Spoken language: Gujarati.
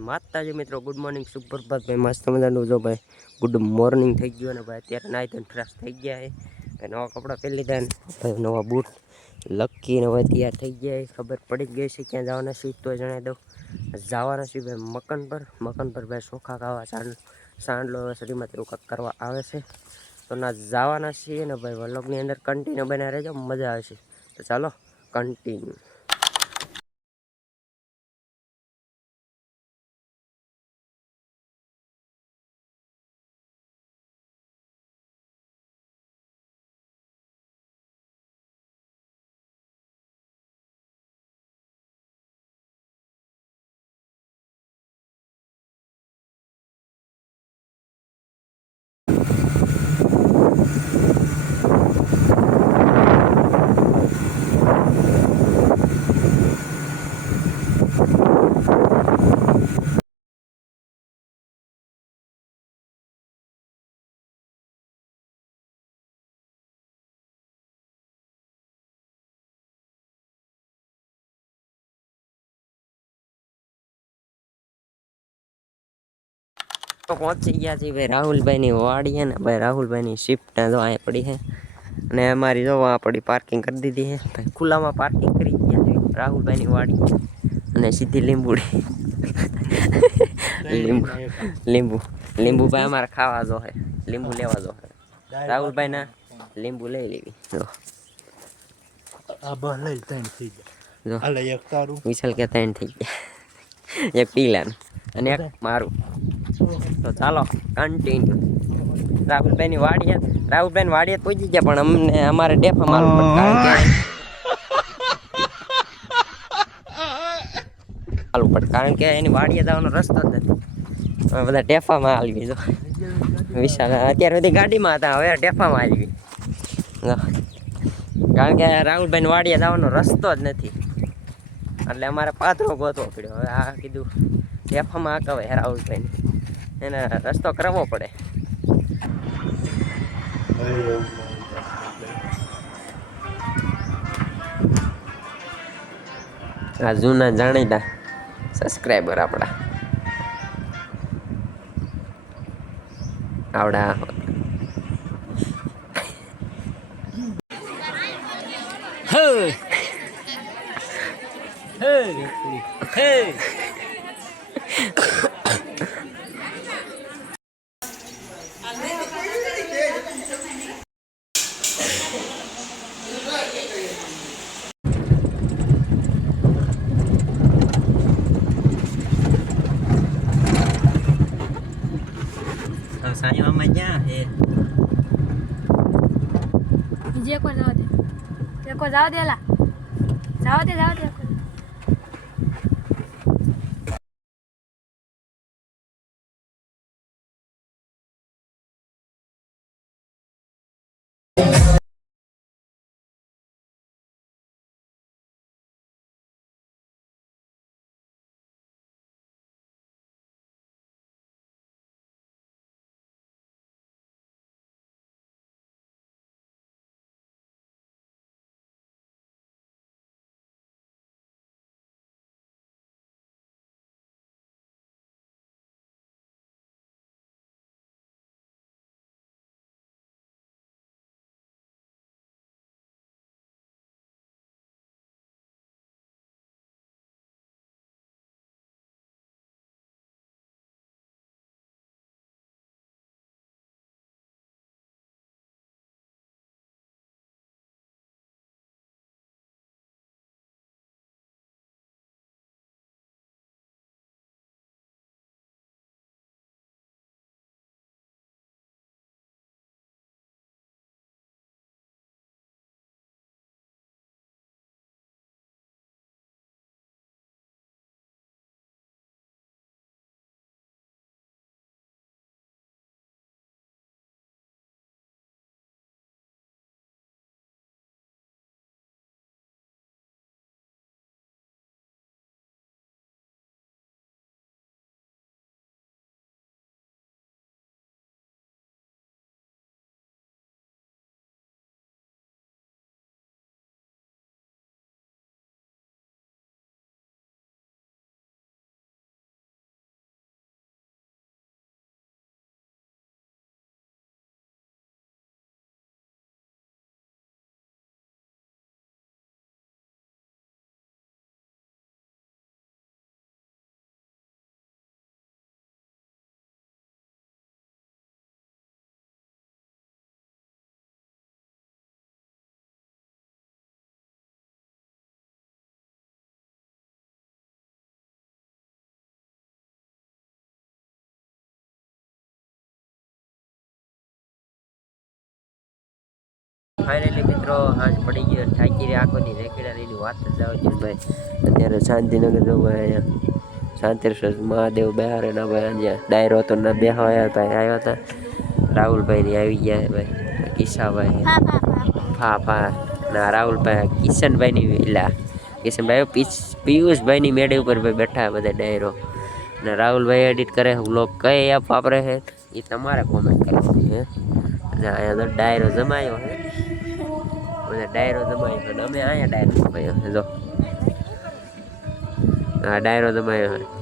માતાજી મિત્રો, ગુડ મોર્નિંગ, સુપ્રભાત ભાઈ. મસ્ત મજાનું જો ભાઈ ગુડ મોર્નિંગ થઈ ગયું ને ભાઈ. અત્યારે નાઈ ધોઈને ફ્રેશ થઈ ગયા છે, નવા કપડાં પહેરી લીધા ને ભાઈ, નવા બૂટ લકીને હવે તૈયાર થઈ ગયા. ખબર પડી જ ગઈ છે ક્યાં જવાના છે તો જણાવી દઉં. જવાના છે ભાઈ મકન પર ભાઈ ચોખા ખાવા સાંડલો સડીમાં તેવું કંઈક કરવા આવે છે તો ના જવાના છીએ ને ભાઈ. વ્લોગની અંદર કન્ટિન્યુ બના રહેજો, મજા આવશે. તો ચાલો કન્ટિન્યુ. પહોંચી ગયા છે ભાઈ રાહુલભાઈની વાડી ને ભાઈ. રાહુલભાઈની શિફ્ટ જો અહીંયા પડી છે અને અમારી જો આ પડી પાર્કિંગ કરી દીધી છે ભાઈ. ખુલ્લામાં પાર્કિંગ કરી ગયા છે રાહુલભાઈની વાડી અને સીધી લીંબુડી લીંબુ લીંબુ ભાઈ અમારે ખાવા જો છે, લીંબુ લેવા જો છે. રાહુલભાઈ ના લીંબુ લઈ લેવી જો. વિશાલ કે ત્રણ થઈ ગયા, એક પીલા અને એક મારું. તો ચાલો કન્ટિન્યુ. રાહુલભાઈની વાડીએ પહોંચી ગયા પણ અમને અમારે ડેફા માલવું પડે કારણ કે એની વાડીએ જવાનો રસ્તો જ નથી. અમે બધા ડેફામાં આવી જો. વિશાલ અત્યાર સુધી ગાડીમાં હતા, હવે ડેફામાં આવી. કારણ કે રાહુલભાઈની વાડીએ જવાનો રસ્તો જ નથી એટલે અમારે પાથરો ગોતવો પડ્યો. હવે આ કીધું ડેફામાં આકવાય રાહુલભાઈને, એને રસ્તો કરવો પડે. આ જૂના જાણીતા સબસ્ક્રાઈબર આપણા આવડા સાઈમાં ક્યાં હે? બીજે કોઈ જવા દે, જવા દે, જવા દે. ફાઇનલી મિત્રો હાજ પડી ગયો થાકી રહ્યા આખો દી રેખીડા એની વાત જ આવતી ભાઈ. અત્યારે શાંતિનગર જવું અહીંયા શાંતિશ્વર મહાદેવ બહાર એના ભાઈ અહીંયા ડાયરો હતો ને બેહવાયા ભાઈ આવ્યા હતા. રાહુલભાઈ ની આવી ગયા ભાઈ, કિશાભાઈ ફા ના રાહુલભાઈ કિશનભાઈ ની વેલા કિશનભાઈ પિયુષભાઈ ની મેળે ઉપર ભાઈ બેઠા બધા ડાયરો ને રાહુલભાઈ એડિટ કરે વ્લોગ કઈ એપ વાપરે છે એ તમારે કોમેન્ટ કરવાની છે. અને અહીંયા તો ડાયરો જમાયો છે, બધા ડાયરો જમાયો છે અમે અહીંયા ડાયરો જમાયો છે. જો હા ડાયરો જમાયો છે.